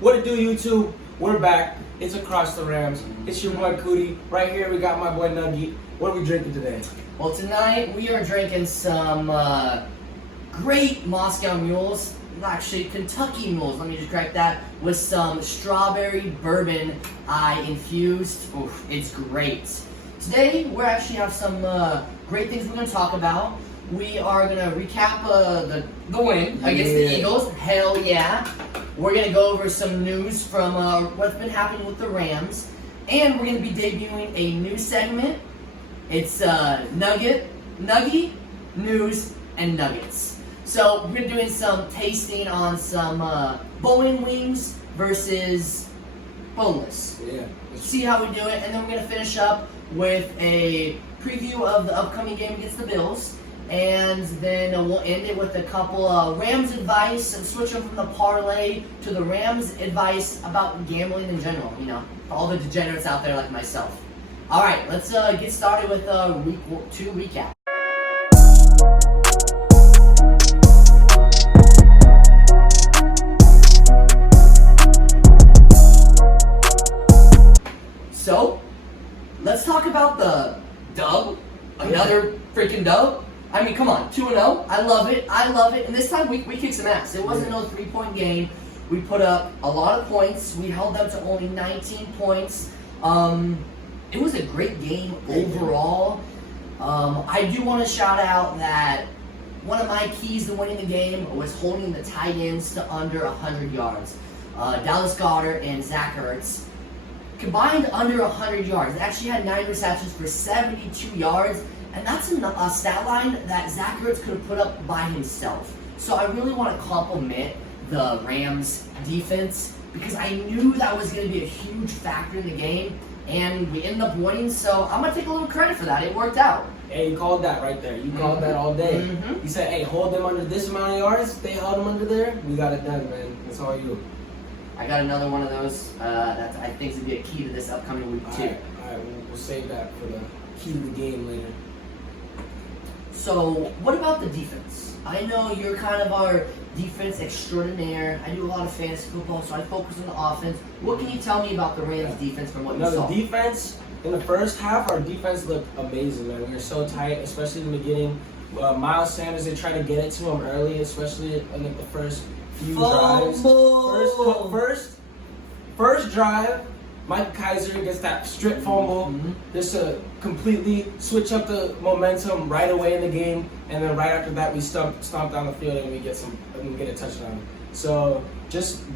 What it do, YouTube? We're back. It's Across the Rams. It's your boy Kudi. Right here we got my boy Nuggie. What are we drinking today? Well, tonight we are drinking some great Moscow mules. Actually, Kentucky mules. Let me just correct that. With some strawberry bourbon I infused. Oof, it's great. Today we actually have some great things we're going to talk about. We are going to recap the win against the Eagles. Hell yeah. We're going to go over some news from what's been happening with the Rams. And we're going to be debuting a new segment. It's Nuggie, News, and Nuggets. So we're doing some tasting on some bone wings versus boneless. Yeah. See how we do it, and then we're going to finish up with a preview of the upcoming game against the Bills. And then we'll end it with a couple of Rams advice and switch them from the parlay to the Rams advice about gambling in general. You know, all the degenerates out there like myself. All right, let's get started with week 2 recap. So, let's talk about the dub. Another freaking dub. I mean, come on, 2-0. I love it. And this time we kicked some ass. It wasn't no 3-point game. We put up a lot of points. We held them to only 19 points. It was a great game overall. I do want to shout out that one of my keys to winning the game was holding the tight ends to under 100 yards. Dallas Goedert and Zach Ertz combined under 100 yards. They actually had 9 receptions for 72 yards. And that's a stat line that Zach Ertz could have put up by himself. So I really want to compliment the Rams defense because I knew that was going to be a huge factor in the game. And we ended up winning, so I'm going to take a little credit for that. It worked out. Hey, you called that right there. You called that all day. You said, hey, hold them under this amount of yards. They held them under there. We got it done, man. That's all you. I got another one of those that I think is going to be a key to this upcoming week, too. All right. We'll save that for the key to the game later. So, what about the defense? I know you're kind of our defense extraordinaire. I do a lot of fantasy football, so I focus on the offense. What can you tell me about the Rams' defense from what you saw? The defense, in the first half, our defense looked amazing, man. We were so tight, especially in the beginning. Miles Sanders, they tried to get it to him early, especially in the first few drives. First drive, Mike Kaiser gets that strip fumble, just to completely switch up the momentum right away in the game, and then right after that we stomp down the field and we get a touchdown. So just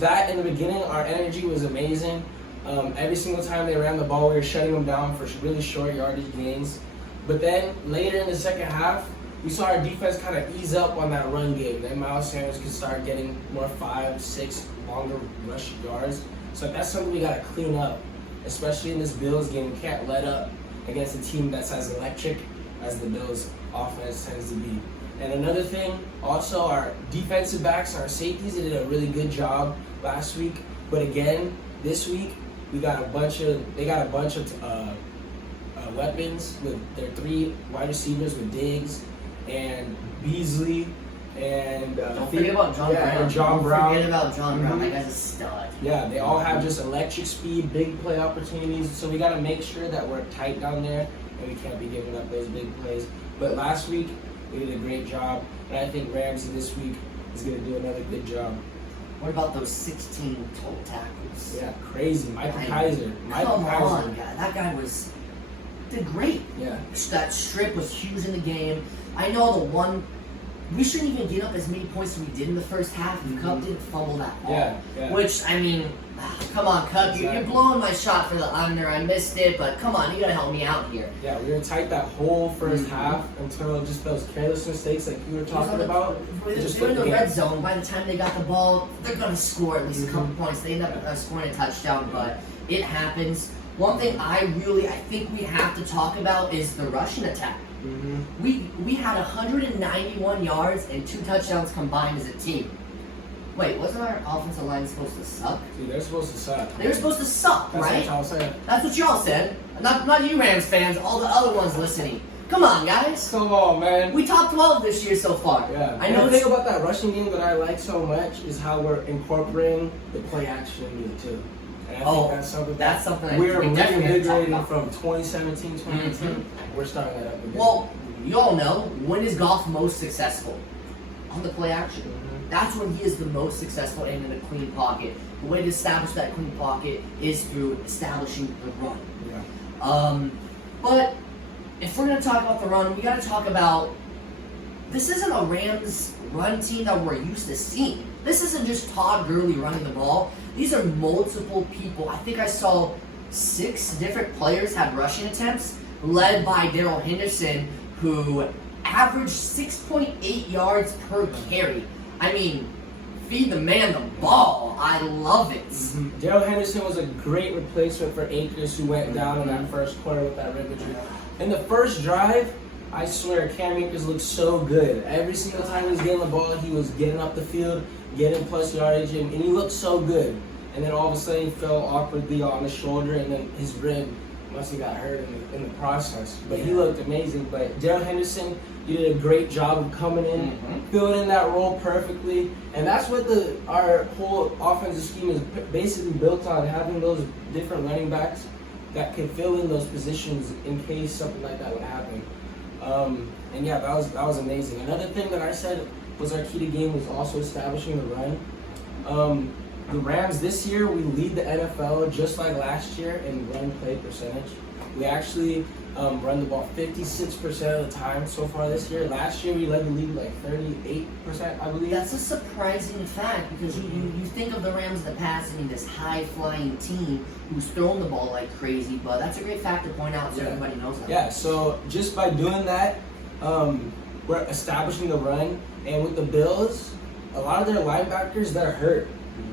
that in the beginning, our energy was amazing. Every single time they ran the ball, we were shutting them down for really short yardage gains. But then later in the second half, we saw our defense kind of ease up on that run game. Then Miles Sanders could start getting more 5-6 longer rush yards. So that's something we got to clean up, especially in this Bills game. We can't let up against a team that's as electric as the Bills offense tends to be. And another thing, also our defensive backs, our safeties, they did a really good job last week. But again, this week, they got a bunch of weapons with their 3 wide receivers with Diggs and Beasley. And don't forget about John Brown. John Brown. Forget about John Brown. That guy's a stud. Yeah, they all have just electric speed, big play opportunities. So we got to make sure that we're tight down there, and we can't be giving up those big plays. But last week we did a great job, and I think Ramsey this week is going to do another good job. What about those 16 total tackles? Yeah, crazy. Michael Kaiser. Come on, guy. That guy did great. Yeah. That strip was huge in the game. I know we shouldn't even get up as many points as we did in the first half. Cup didn't fumble that ball. Yeah. Which, I mean, come on, Cup. Exactly. You're blowing my shot for the under. I missed it, but come on, you gotta help me out here. Yeah, we were tight that whole first half until just those careless mistakes like you were talking about. They're in the red zone. By the time they got the ball, they're gonna score at least a couple points. They end up scoring a touchdown, but it happens. One thing I think we have to talk about is the rushing attack. We had 191 yards and 2 touchdowns combined as a team. Wait, wasn't our offensive line supposed to suck? Dude, they're supposed to suck. They were supposed to suck, That's right? what y'all said. That's what y'all said. Not you Rams fans, all the other ones listening. Come on, guys. Come on, man. We top 12 this year so far. Yeah. I know the thing about that rushing game that I like so much is how we're incorporating the play action into it too. And I think that's something we're reinvigorating from 2017, 2018. We're starting that up again. Well, you all know, when is Goff most successful? On the play action. That's when he is the most successful and in a clean pocket. The way to establish that clean pocket is through establishing the run. Yeah. But if we're going to talk about the run, we got to talk about, this isn't a Rams run team that we're used to seeing. This isn't just Todd Gurley running the ball. These are multiple people. I think I saw 6 different players have rushing attempts, led by Darrell Henderson, who averaged 6.8 yards per carry. I mean, feed the man the ball. I love it. Darrell Henderson was a great replacement for Akers, who went down in that first quarter with that rib injury. In the first drive, I swear, Cam Akers looked so good. Every single time he was getting the ball, he was getting up the field, getting plus yardage, and he looked so good. And then all of a sudden, he fell awkwardly on his shoulder, and then his rib must have got hurt in the process. But he looked amazing. But Darrell Henderson, he did a great job of coming in, filling in that role perfectly. And that's what our whole offensive scheme is basically built on, having those different running backs that can fill in those positions in case something like that would happen. And yeah, that was amazing. Another thing that I said was our key to game was also establishing the run. The Rams this year, we lead the NFL just like last year in run play percentage. We actually run the ball 56% of the time so far this year. Last year we led the league like 38%, I believe. That's a surprising fact because you think of the Rams in the past, I mean, this high-flying team who's throwing the ball like crazy, but that's a great fact to point out so everybody knows that. Yeah, so just by doing that, we're establishing the run. And with the Bills, a lot of their linebackers, they're hurt.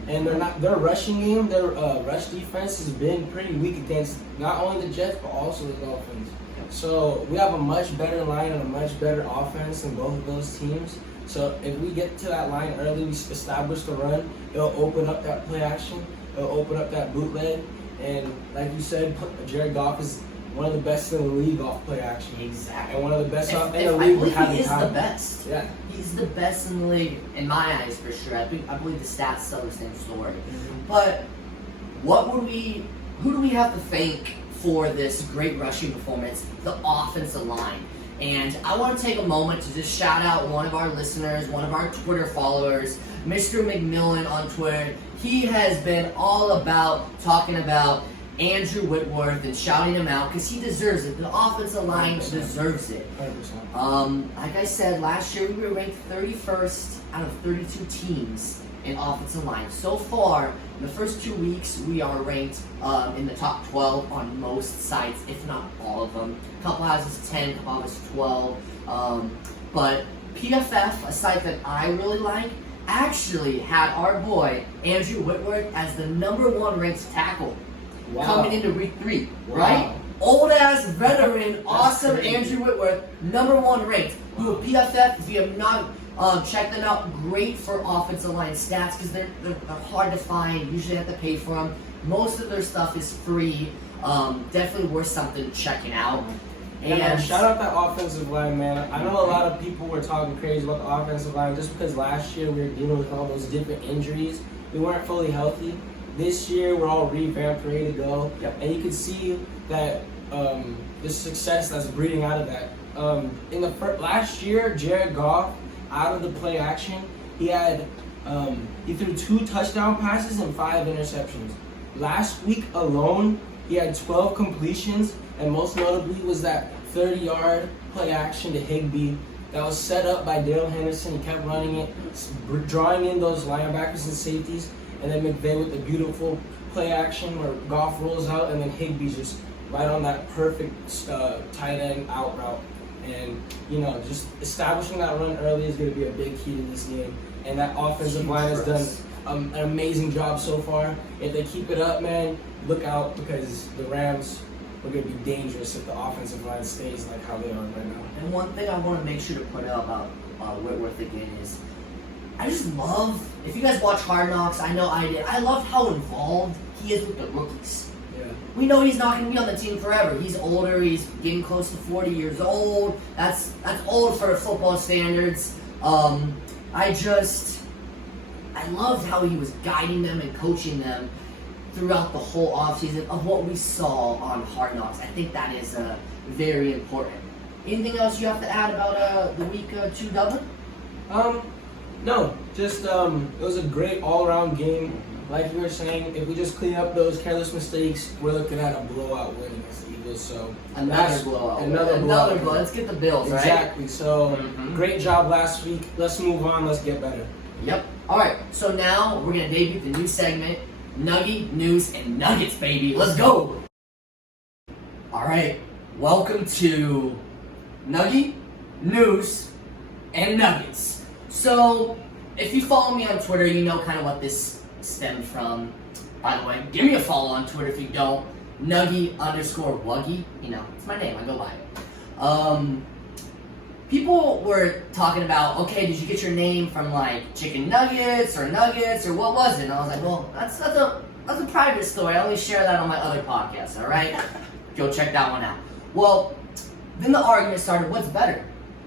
And their rushing game, their rush defense has been pretty weak against not only the Jets, but also the Dolphins. So we have a much better line and a much better offense than both of those teams. So if we get to that line early, we establish the run, it'll open up that play action, it'll open up that bootleg. And like you said, Jared Goff is one of the best in the league off play action. Exactly. And one of the best in the league with having time. He is the best. Yeah. He's the best in the league, in my eyes, for sure. I believe the stats tell the same story. But who do we have to thank for this great rushing performance? The offensive line. And I want to take a moment to just shout out one of our listeners, one of our Twitter followers, Mr. McMillan on Twitter. He has been all about talking about Andrew Whitworth and shouting him out because he deserves it. The offensive line 100%. Deserves it. 100%. Like I said, last year we were ranked 31st out of 32 teams in offensive line. So far, in the first 2 weeks, we are ranked in the top 12 on most sites, if not all of them. A couple houses 10, a couple houses 12. But PFF, a site that I really like, actually had our boy Andrew Whitworth as the #1 ranked tackle. Wow. Coming into week 3, Wow. right? Old ass veteran, awesome crazy. Andrew Whitworth, #1 ranked. Do a PFF if you have not checked them out. Great for offensive line stats because they're hard to find. Usually have to pay for them. Most of their stuff is free. Definitely worth something checking out. And shout out that offensive line, man. I know a lot of people were talking crazy about the offensive line just because last year we were dealing with all those different injuries. We weren't fully healthy. This year, we're all revamped, ready to go. Yep. And you can see that the success that's breeding out of that. In the last year, Jared Goff, out of the play action, he threw 2 touchdown passes and 5 interceptions. Last week alone, he had 12 completions, and most notably was that 30-yard play action to Higbee that was set up by Darrell Henderson. He kept running it, drawing in those linebackers and safeties. And then McVay with the beautiful play action where Goff rolls out and then Higbee's just right on that perfect tight end out route. And, just establishing that run early is going to be a big key to this game. And that offensive line has done an amazing job so far. If they keep it up, man, look out because the Rams are going to be dangerous if the offensive line stays like how they are right now. And one thing I want to make sure to put out about Whitworth again is I just love, if you guys watch Hard Knocks, I know I did, I loved how involved he is with the rookies. Yeah. We know he's not going to be on the team forever. He's older. He's getting close to 40 years old. That's old for football standards. I loved how he was guiding them and coaching them throughout the whole offseason of what we saw on Hard Knocks. I think that is very important. Anything else you have to add about the week 2 double? No, just it was a great all-around game. Like you were saying, if we just clean up those careless mistakes, we're looking at a blowout win against the Eagles. So another blowout. Another blowout. Let's get the Bills, right? Exactly. So great job last week. Let's move on. Let's get better. Yep. All right. So now we're gonna debut the new segment, Nuggie, News, and Nuggets, baby. Let's go. All right. Welcome to Nuggie, News, and Nuggets. So if you follow me on Twitter, you know kind of what this stemmed from. By the way, give me a follow on Twitter if you don't. Nuggie_Wuggy. You know, it's my name. I go by it. People were talking about, okay, did you get your name from like chicken nuggets or what was it? And I was like, well, that's a private story. I only share that on my other podcast. All right, go check that one out. Well, then the argument started. What's better,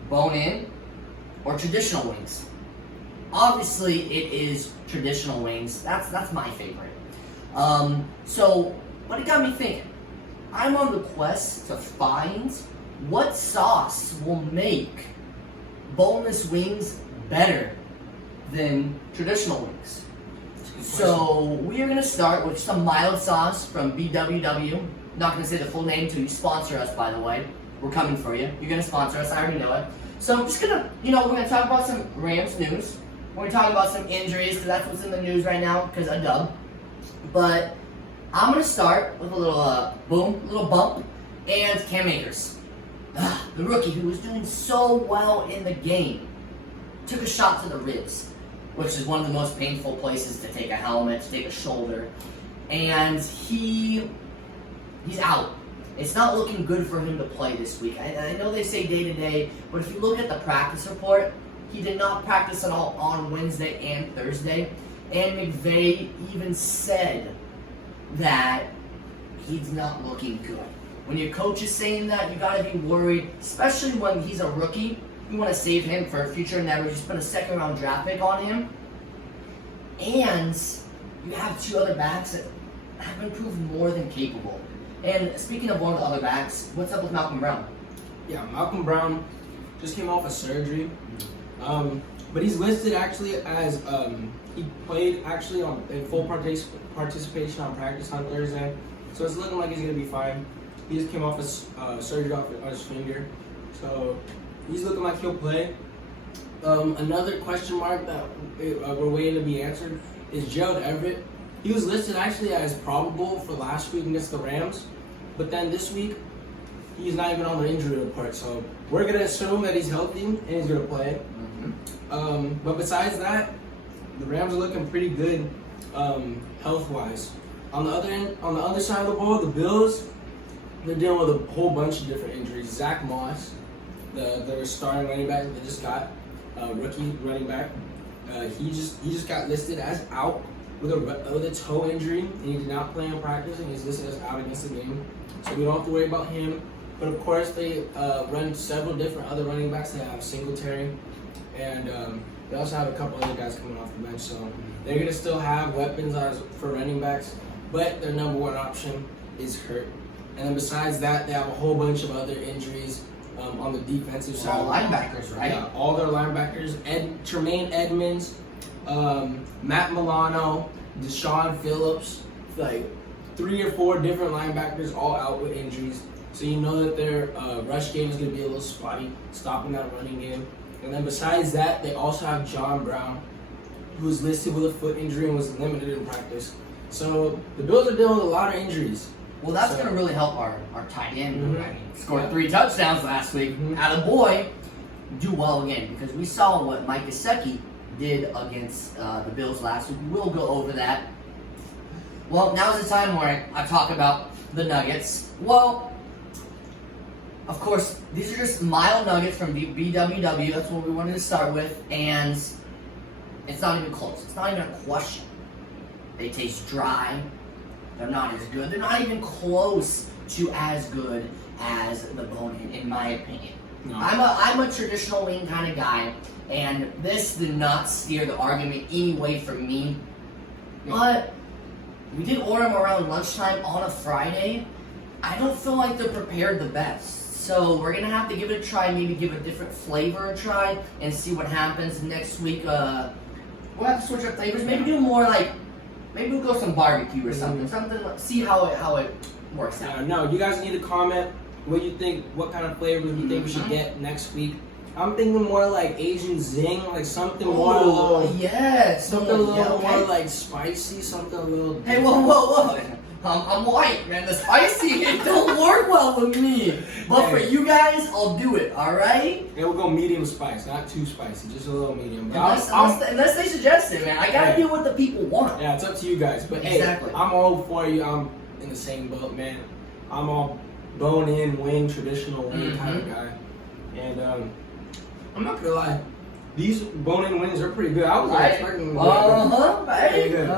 bone-in or traditional wings? Obviously, it is traditional wings. That's my favorite. So what it got me thinking, I'm on the quest to find what sauce will make boneless wings better than traditional wings. So we are going to start with some mild sauce from BWW. Not going to say the full name until you sponsor us, by the way. We're coming for you. You're going to sponsor us. I already know it. So I'm just going to, we're going to talk about some Rams news. We're going to talk about some injuries because that's what's in the news right now because of dub. But I'm going to start with a little bump, and Cam Akers. The rookie who was doing so well in the game took a shot to the ribs, which is one of the most painful places to take a helmet, to take a shoulder, and he's out. It's not looking good for him to play this week. I know they say day to day, but if you look at the practice report, he did not practice at all on Wednesday and Thursday, and McVay even said that he's not looking good. When your coach is saying that, you gotta be worried, especially when he's a rookie. You want to save him for future endeavors. You spend a second-round draft pick on him, and you have 2 other backs that have been proven more than capable. And speaking of one of the other backs, what's up with Malcolm Brown? Yeah, Malcolm Brown just came off of surgery, but he's listed actually as he played actually in full participation on practice on Thursday, so it's looking like he's gonna be fine. He just came off a surgery on his finger, so he's looking like he'll play. Another question mark that we're waiting to be answered is Gerald Everett. He was listed actually as probable for last week against the Rams, but then this week he's not even on the injury report, so we're gonna assume that he's healthy and he's gonna play. But besides that, the Rams are looking pretty good health-wise. On the other side of the ball, the Bills, they're dealing with a whole bunch of different injuries. Zach Moss, their starting running back that they just got, rookie running back, he just got listed as out with a toe injury, and he did not play in practice, and he's listed as out against the game. So we don't have to worry about him. But of course, they run several different other running backs. They have Singletary, and they also have a couple other guys coming off the bench. So they're gonna still have weapons for running backs, but their number one option is hurt. And then besides that, they have a whole bunch of other injuries on the defensive side. All linebackers, right? Yeah, all their linebackers. Tremaine Edmonds, Matt Milano, Deshaun Phillips, like 3 or 4 different linebackers all out with injuries. So you know that their rush game is going to be a little spotty, stopping that running game. And then besides that, they also have John Brown, who's listed with a foot injury and was limited in practice. So the Bills are dealing with a lot of injuries. Well, that's going to really help our tight end. I mean, scored 3 touchdowns last week. Attaboy, do well again, because we saw what Mike Gesicki did against the Bills last week. We'll go over that. Well, now's the time where I talk about the Nuggets. Well, of course, these are just mild nuggets from BWW. That's what we wanted to start with, and it's not even close. It's not even a question. They taste dry, They're not as good. They're not even close to as good as the bone in my opinion. No. I'm a traditional wing kind of guy, and this did not steer the argument any way from me. But we did order them around lunchtime on a Friday. I don't feel like they're prepared the best. So we're gonna have to give it a try, maybe give a different flavor a try, and see what happens next week. We'll have to switch up flavors. Maybe do more like, maybe we'll go some barbecue or something. See how it works out. No, you guys need to comment what you think, what kind of flavors you think we should get next week. I'm thinking more like Asian zing, like something more a little, yes, something a little more like spicy, something a little. Hey, whoa! I'm white, man. The spicy it don't work well with me. But for you guys, I'll do it. All right. Yeah, we'll go medium spice, not too spicy, just a little medium. Unless they suggest it, man. I gotta do what the people want. Yeah, it's up to you guys. But exactly. Hey, I'm all for you. I'm in the same boat, man. I'm all bone-in wing, traditional wing kind of guy. And I'm not gonna lie, these bone-in wings are pretty good. I was expecting them to be pretty good.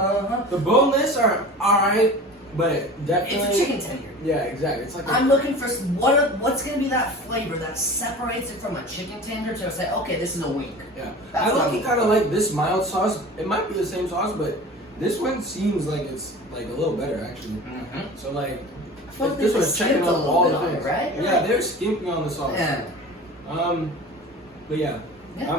The boneless are alright, but definitely it's a chicken tender. Yeah, exactly. It's like I'm looking for what's gonna be that flavor that separates it from a chicken tender to say, okay, this is a wing. Yeah, I like kind of like this mild sauce. It might be the same sauce, but this one seems like it's like a little better actually. So like. Well, this was checking up all the things, right? Yeah, they're skimping on the sauce. Yeah. But yeah. I'm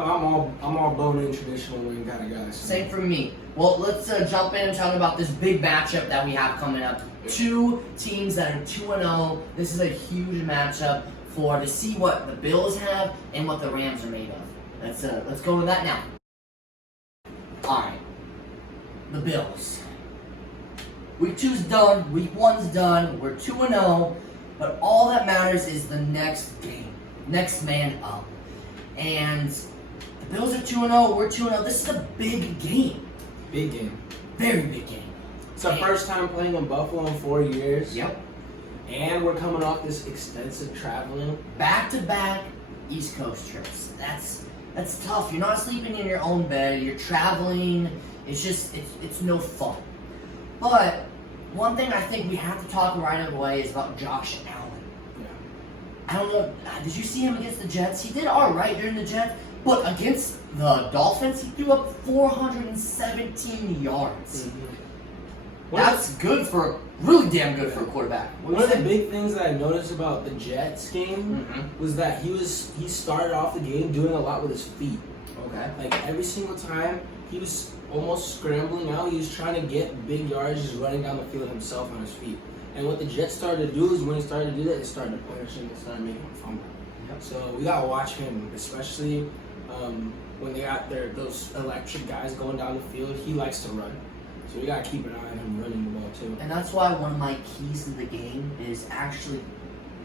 all bone-in traditional wing kind of guy. So. Same for me. Well, let's jump in and talk about this big matchup that we have coming up. Two teams that are 2-0. This is a huge matchup to see what the Bills have and what the Rams are made of. Let's go with that now. All right, the Bills. Week 2's done, week 1's done, we're 2-0, but all that matters is the next game, next man up. And the Bills are 2-0, we're 2-0. This is a big game. Big game. Very big game. It's our first time playing in Buffalo in 4 years. Yep. And we're coming off this extensive traveling. Back-to-back East Coast trips. That's tough. You're not sleeping in your own bed, you're traveling. It's no fun. But one thing I think we have to talk right away is about Josh Allen. Yeah. I don't know, did you see him against the Jets? He did all right during the Jets, but against the Dolphins, he threw up 417 yards. That's good really damn good for a quarterback. One of the big things that I noticed about the Jets game was that he started off the game doing a lot with his feet. Okay. Like every single time, he was almost scrambling out. He was trying to get big yards, just running down the field himself on his feet. And what the Jets started to do is when he started to do that, they started to punish him and started making him fumble. Yep. So we gotta watch him, especially when they got those electric guys going down the field. He likes to run, so we gotta keep an eye on him running the ball too. And that's why one of my keys to the game is actually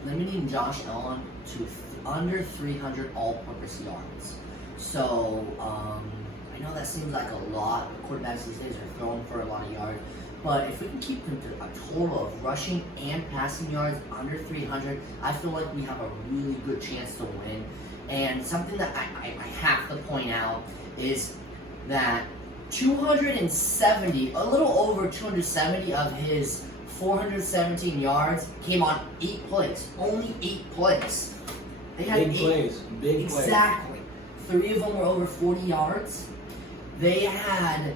limiting Josh Allen to under 300 all-purpose yards. So I know that seems like a lot. Quarterbacks these days are throwing for a lot of yards. But if we can keep them to a total of rushing and passing yards under 300, I feel like we have a really good chance to win. And something that I have to point out is that 270, a little over 270 of his 417 yards came on 8 plays. Only 8 plays. They had big plays. Big plays. Exactly. 3 of them were over 40 yards. They had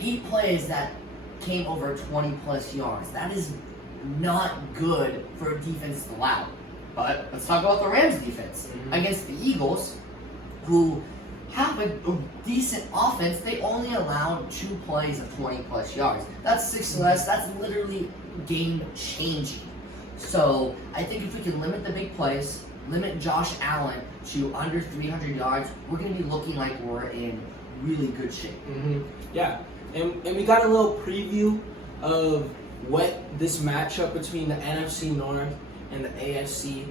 8 plays that came over 20 plus yards. That is not good for a defense to allow. But let's talk about the Rams defense. Against the Eagles, who have a decent offense, they only allowed 2 plays of 20 plus yards. That's 6 less. That's literally game changing. So I think if we can limit the big plays, limit Josh Allen to under 300 yards, we're going to be looking like we're in really good shape. Yeah, and we got a little preview of what this matchup between the NFC North and the AFC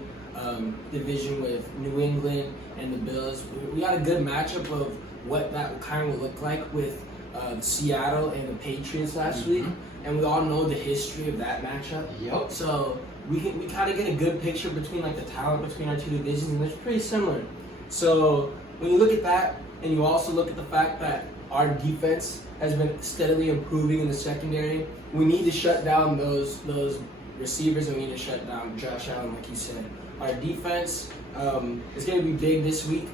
division with New England and the Bills. We got a good matchup of what that kind of look like with Seattle and the Patriots last week, and we all know the history of that matchup. Yep. So we kind of get a good picture between like the talent between our two divisions, and it's pretty similar. So when you look at that, and you also look at the fact that our defense has been steadily improving in the secondary. We need to shut down those receivers, and we need to shut down Josh Allen, like you said. Our defense is going to be big this week.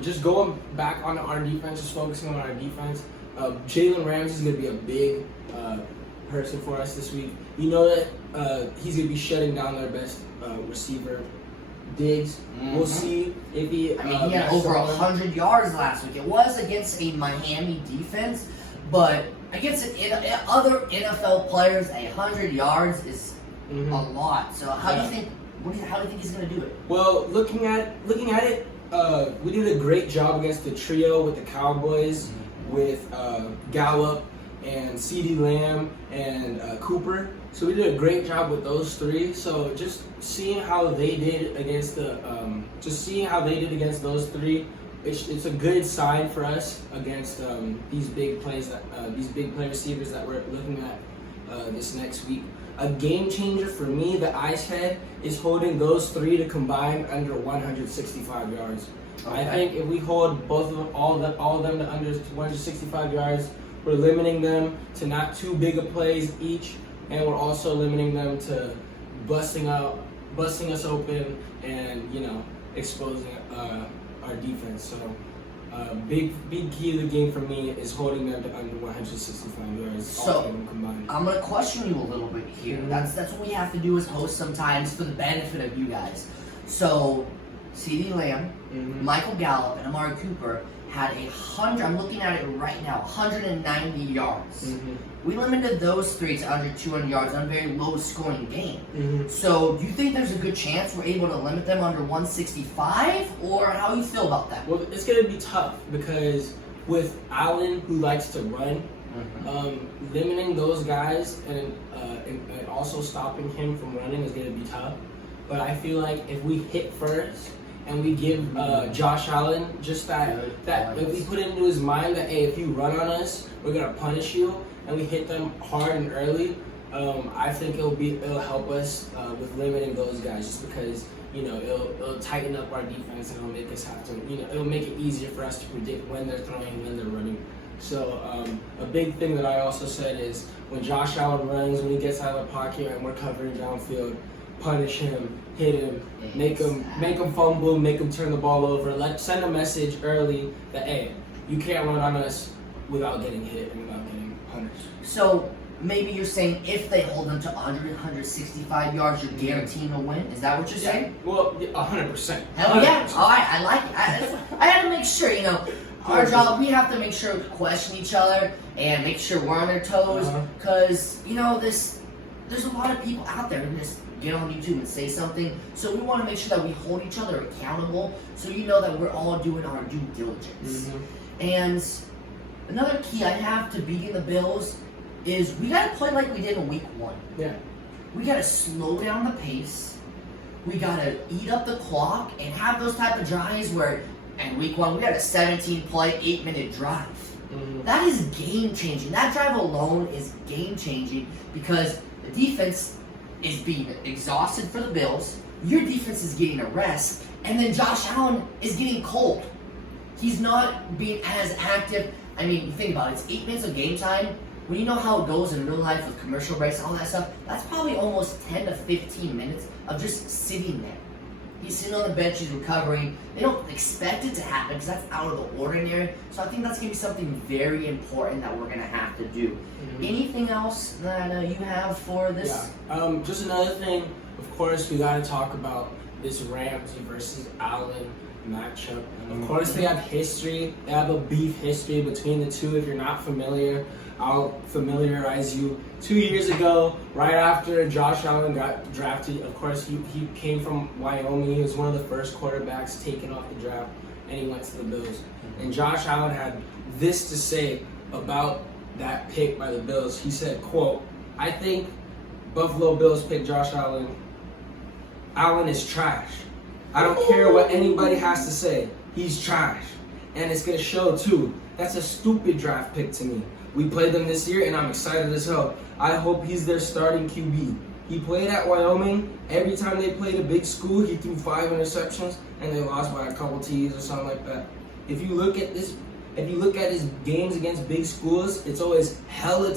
Just going back on our defense, just focusing on our defense. Jalen Ramsey is going to be a big person for us this week. You know that he's going to be shutting down their best receiver, Diggs. Mm-hmm. We'll see if he. He had over 100 yards last week. It was against a Miami defense, but against other NFL players, 100 yards is a lot. So how do you think? How do you think he's going to do it? Well, looking at it, we did a great job against the trio with the Cowboys, with Gallup and CeeDee Lamb and Cooper. So we did a great job with those three. So just seeing how they did against those three, it's a good sign for us against these big play receivers that we're looking at this next week. A game changer for me, the Ice Head, is holding those three to combine under 165 yards. Okay. I think if we hold both of them, all of them to under 165 yards, we're limiting them to not too big of plays each, and we're also limiting them to busting us open and exposing our defense. So big key to the game for me is holding them to under 165 yards. So all of them combined. I'm gonna question you a little bit here. Mm-hmm. That's what we have to do as hosts sometimes for the benefit of you guys. So CeeDee Lamb, Michael Gallup, and Amari Cooper had 100. I'm looking at it right now. 190 yards. We limited those three to under 200 yards on a very low-scoring game. So, do you think there's a good chance we're able to limit them under 165, or how do you feel about that? Well, it's going to be tough because with Allen, who likes to run, limiting those guys and also stopping him from running is going to be tough. But I feel like if we hit first and we give Josh Allen just that if we put it into his mind that, hey, if you run on us, we're going to punish you, and we hit them hard and early, I think it'll help us with limiting those guys, just because it'll tighten up our defense, and it'll make us have to it'll make it easier for us to predict when they're throwing, when they're running. So a big thing that I also said is when Josh Allen runs, when he gets out of the pocket and we're covering downfield, punish him, hit him, make him fumble, make him turn the ball over. Send a message early that, hey, you can't run on us without getting hit and without getting punished. So maybe you're saying if they hold them to 165 yards, you're guaranteeing a win? Is that what you're saying? Well, 100%. Hell yeah. All right, I like it. I had to make sure, our job, we have to make sure to question each other and make sure we're on our toes, because, there's a lot of people out there who just get on YouTube and say something. So we want to make sure that we hold each other accountable, so that we're all doing our due diligence. And another key I have to beating the Bills is we got to play like we did in week 1. Yeah. We got to slow down the pace. We got to eat up the clock and have those type of drives where in week 1 we had a 17-play, 8-minute drive. That is game-changing. That drive alone is game-changing because the defense is being exhausted for the Bills. Your defense is getting a rest, and then Josh Allen is getting cold. He's not being as active. I mean, think about it. It's 8 minutes of game time. When you know how it goes in real life with commercial breaks and all that stuff, that's probably almost 10 to 15 minutes of just sitting there. He's sitting on the bench, he's recovering. They don't expect it to happen because that's out of the ordinary. So I think that's going to be something very important that we're going to have to do. Anything else that you have for this? Yeah. Just another thing, of course, we got to talk about this Ramsey versus Allen matchup. Of course, they have history. They have a beef history between the two. If you're not familiar, I'll familiarize you. 2 years ago, right after Josh Allen got drafted, of course, he came from Wyoming. He was one of the first quarterbacks taken off the draft, and he went to the Bills. And Josh Allen had this to say about that pick by the Bills. He said, quote, "I think Buffalo Bills picked Josh Allen. Allen is trash. I don't care what anybody has to say. He's trash. And it's going to show, too. That's a stupid draft pick to me. We played them this year, and I'm excited as hell. I hope he's their starting QB. He played at Wyoming. Every time they played a big school, he threw 5 interceptions, and they lost by a couple TDs or something like that. If you look at this if you look at his games against big schools, it's always hella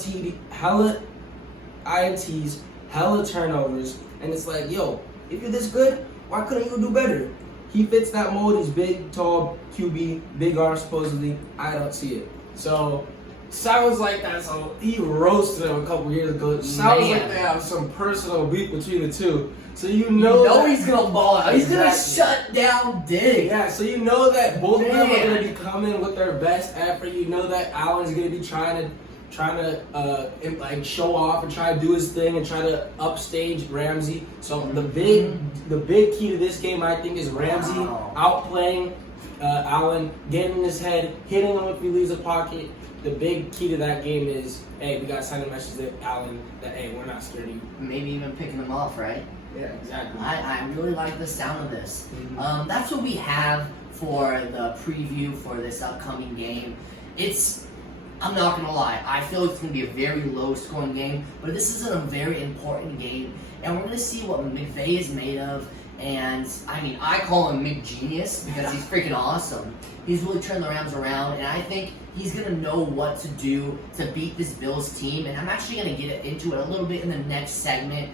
INTs, hella turnovers, and it's like, yo, if you're this good, why couldn't you do better? He fits that mold. He's big, tall, QB, big arm supposedly. I don't see it. So sounds like that. So he roasted him a couple years ago. Sounds like they have some personal beef between the two. So you know he's gonna ball out. He's gonna shut down Diggs. Yeah, so you know that both of them are gonna be coming with their best effort. You know that Allen's gonna be trying to like show off and try to do his thing and try to upstage Ramsey. So the big key to this game, I think, is Ramsey outplaying Allen, getting in his head, hitting him if he leaves the pocket. The big key to that game is, hey, we got to send a message to Allen that, hey, we're not scared of you. Maybe even picking him off, right? Yeah, exactly. I really like the sound of this. That's what we have for the preview for this upcoming game. I'm not going to lie, I feel it's going to be a very low-scoring game, but this is a very important game, and we're going to see what McVay is made of, and, I mean, I call him McGenius because he's freaking awesome. He's really turned the Rams around, and I think he's going to know what to do to beat this Bills team, and I'm actually going to get into it a little bit in the next segment.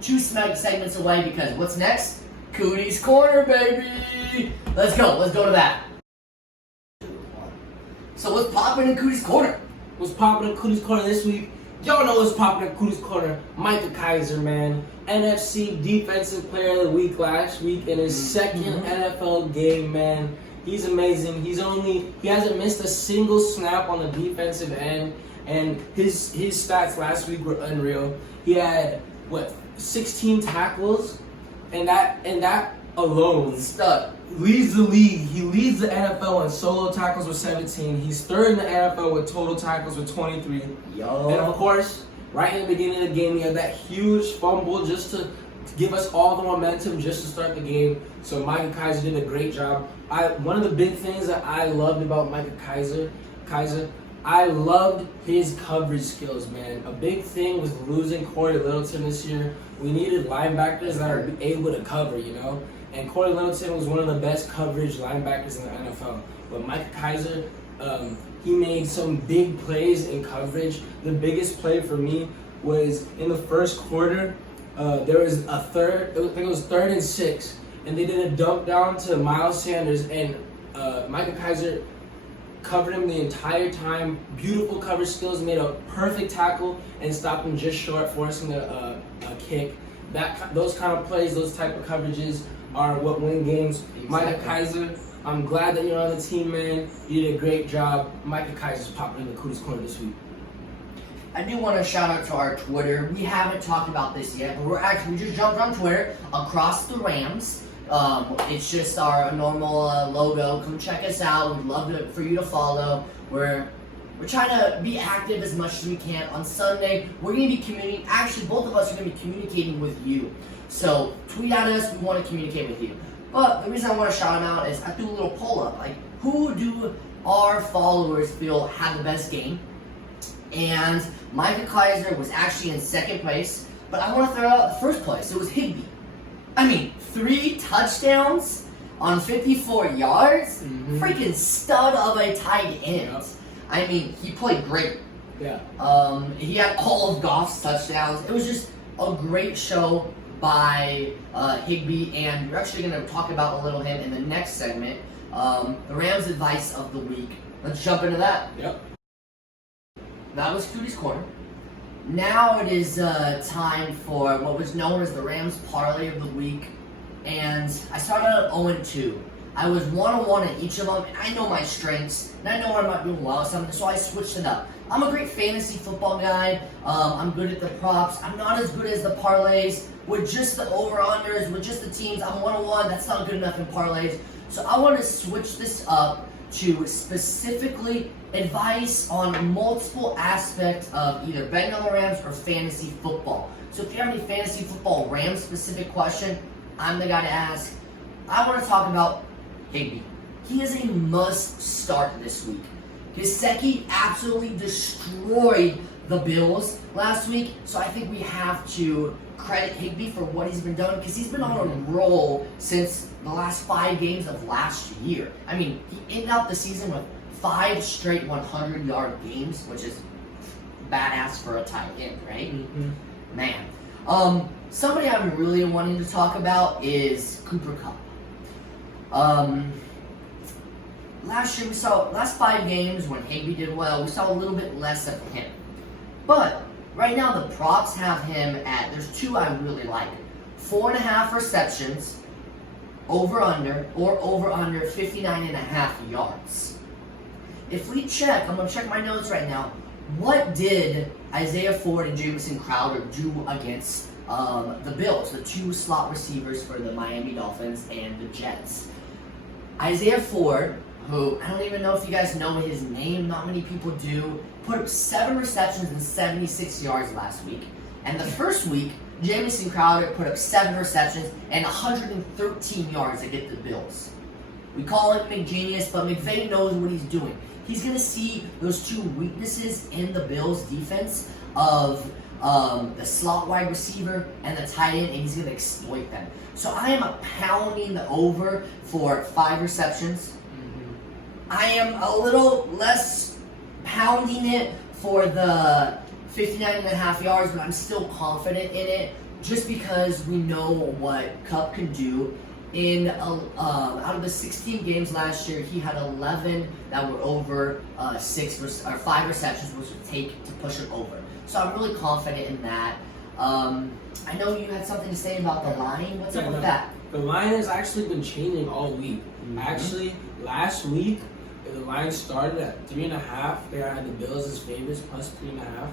Two segments away, because what's next? Kudi's Corner, baby! Let's go to that. So what's poppin' in Kudi's Corner? What's poppin' in Kudi's Corner this week? Y'all know what's poppin' in Kudi's Corner. Micah Kiser, man. NFC Defensive Player of the Week last week in his second NFL game, man. He's amazing. He hasn't missed a single snap on the defensive end, and his stats last week were unreal. He had 16 tackles, and that alone leads the league. He leads the NFL in solo tackles with 17. He's third in the NFL with total tackles with 23. And of course, right in the beginning of the game, he had that huge fumble just to give us all the momentum just to start the game. So Micah Kiser did a great job. One of the big things that I loved about Micah Kiser, I loved his coverage skills, man. A big thing was losing Corey Littleton this year. We needed linebackers that are able to cover, you know? And Corey Littleton was one of the best coverage linebackers in the NFL. But Micah Kiser, he made some big plays in coverage. The biggest play for me was in the first quarter. There was I think it was 3rd and 6, and they did a dump down to Miles Sanders, and Micah Kiser covered him the entire time. Beautiful coverage skills, made a perfect tackle, and stopped him just short, forcing a kick. Those kind of plays, those type of coverages are what win games. Exactly. Micah Kiser, I'm glad that you're on the team, man. You did a great job. Micah Kiser's popping in the Kudi's Corner this week. I do want to shout out to our Twitter. We haven't talked about this yet, but we just jumped on Twitter, Across the Rams. It's just our normal logo. Come check us out. We'd love for you to follow. We're trying to be active as much as we can. On Sunday, we're going to be communicating. Actually, both of us are going to be communicating with you. So tweet at us. We want to communicate with you. But the reason I want to shout them out is I threw a little poll up. Like, who do our followers feel had the best game? And Micah Kiser was actually in second place, but I want to throw out the first place. It was Higbee. I mean, 3 touchdowns on 54 yards? Freaking stud of a tight end. Yep. I mean, he played great. Yeah. He had all of Goff's touchdowns. It was just a great show by Higbee, and we're actually going to talk about a little him in the next segment. The Rams advice of the week. Let's jump into that. Yep. That was Kudi's Corner. Now it is time for what was known as the Rams Parlay of the Week. And I started at 0-2. I was 1-1 at each of them, and I know my strengths, and I know I'm not doing well at something, so I switched it up. I'm a great fantasy football guy. I'm good at the props. I'm not as good as the parlays. With just the over-unders, with just the teams, I'm 1-1. That's not good enough in parlays. So I want to switch this up to specifically advice on multiple aspects of either betting on the Rams or fantasy football. So if you have any fantasy football Rams specific question, I'm the guy to ask. I want to talk about Higbee. He is a must start this week. Gesicki absolutely destroyed the Bills last week, so I think we have to credit Higbee for what he's been done, because he's been on a roll since the last 5 games of last year. I mean, he ended out the season with 5 straight 100-yard games, which is badass for a tight end, right? Mm-hmm. Man. Somebody I'm really wanting to talk about is Cooper Kupp. Last year last 5 games when Higbee did well, we saw a little bit less of him. But right now the props have him at, there's 2 I really like. 4.5 receptions, over under 59.5 yards. If we check, I'm going to check my notes right now. What did Isaiah Ford and Jamison Crowder do against the Bills, the 2 slot receivers for the Miami Dolphins and the Jets? Isaiah Ford, who I don't even know if you guys know his name, not many people do, put up 7 receptions and 76 yards last week. And the first week, Jamison Crowder put up 7 receptions and 113 yards to get the Bills. We call it McGenius, but McVay knows what he's doing. He's going to see those 2 weaknesses in the Bills' defense of the slot wide receiver and the tight end, and he's going to exploit them. So I am pounding the over for 5 receptions. I am a little less pounding it for the 59.5 yards, but I'm still confident in it just because we know what Kupp can do. Out of the 16 games last year, he had 11 that were over 5 receptions, which would take to push him over. So I'm really confident in that. I know you had something to say about the line. What's up with that? The line has actually been changing all week. Mm-hmm. Actually, last week, the line started at 3.5. They had the Bills as favorites plus 3.5.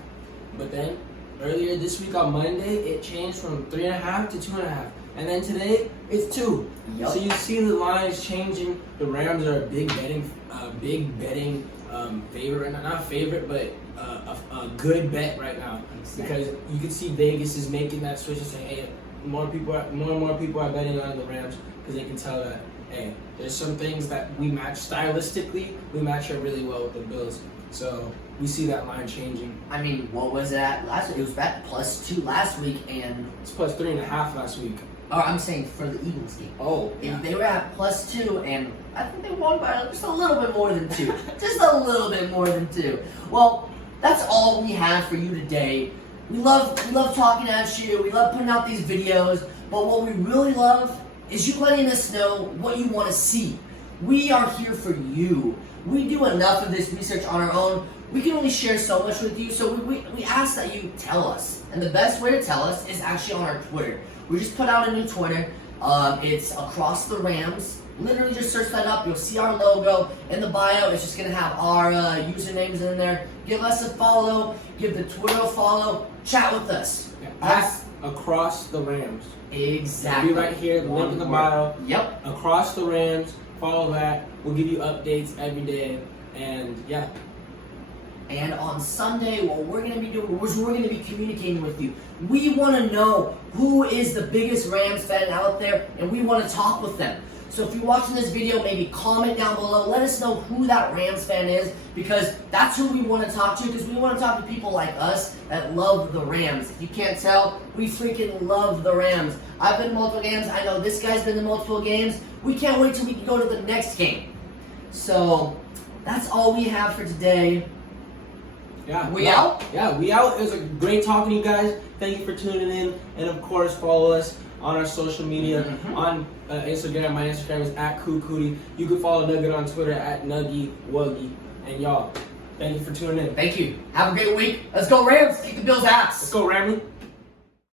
But then earlier this week on Monday, it changed from 3.5 to 2.5. And then today, it's 2. Yep. So you see the lines changing. The Rams are a big betting favorite right now. Not favorite, but a good bet right now. Exactly. Because you can see Vegas is making that switch and saying, hey, more and more people are betting on the Rams because they can tell that, hey, there's some things that we match stylistically. We match it really well with the Bills. So we see that line changing. I mean, what was it at last week? It was at +2 last week, and it's plus 3.5 last week. Oh, I'm saying for the Eagles game. Oh, yeah. They were at +2, and I think they won by just a little bit more than 2. Just a little bit more than 2. Well, that's all we have for you today. We love talking at you. We love putting out these videos. But what we really love is you letting us know what you want to see. We are here for you. We do enough of this research on our own. We can only share so much with you, so we ask that you tell us. And the best way to tell us is actually on our Twitter. We just put out a new Twitter. It's Across the Rams. Literally just search that up. You'll see our logo in the bio. It's just going to have our usernames in there. Give us a follow. Give the Twitter a follow. Chat with us. That's Across the Rams. Exactly. It'll be right here, the link in the bio. Yep. Across the Rams. Follow that. We'll give you updates every day. And yeah. And on Sunday, what we're going to be doing is we're going to be communicating with you. We want to know who is the biggest Rams fan out there, and we want to talk with them. So if you're watching this video, maybe comment down below. Let us know who that Rams fan is, because that's who we want to talk to, because we want to talk to people like us that love the Rams. If you can't tell, we freaking love the Rams. I've been to multiple games. I know this guy's been to multiple games. We can't wait till we can go to the next game. So that's all we have for today. Yeah, we out? Yeah, we out. It was a great talking to you guys. Thank you for tuning in. And of course, follow us on our social media. On Instagram, my Instagram is @Kudi. You can follow Nugget on Twitter @Nuggie Wuggy. And y'all, thank you for tuning in. Thank you. Have a great week. Let's go Rams. Kick the Bills' ass. Let's go, Ramley.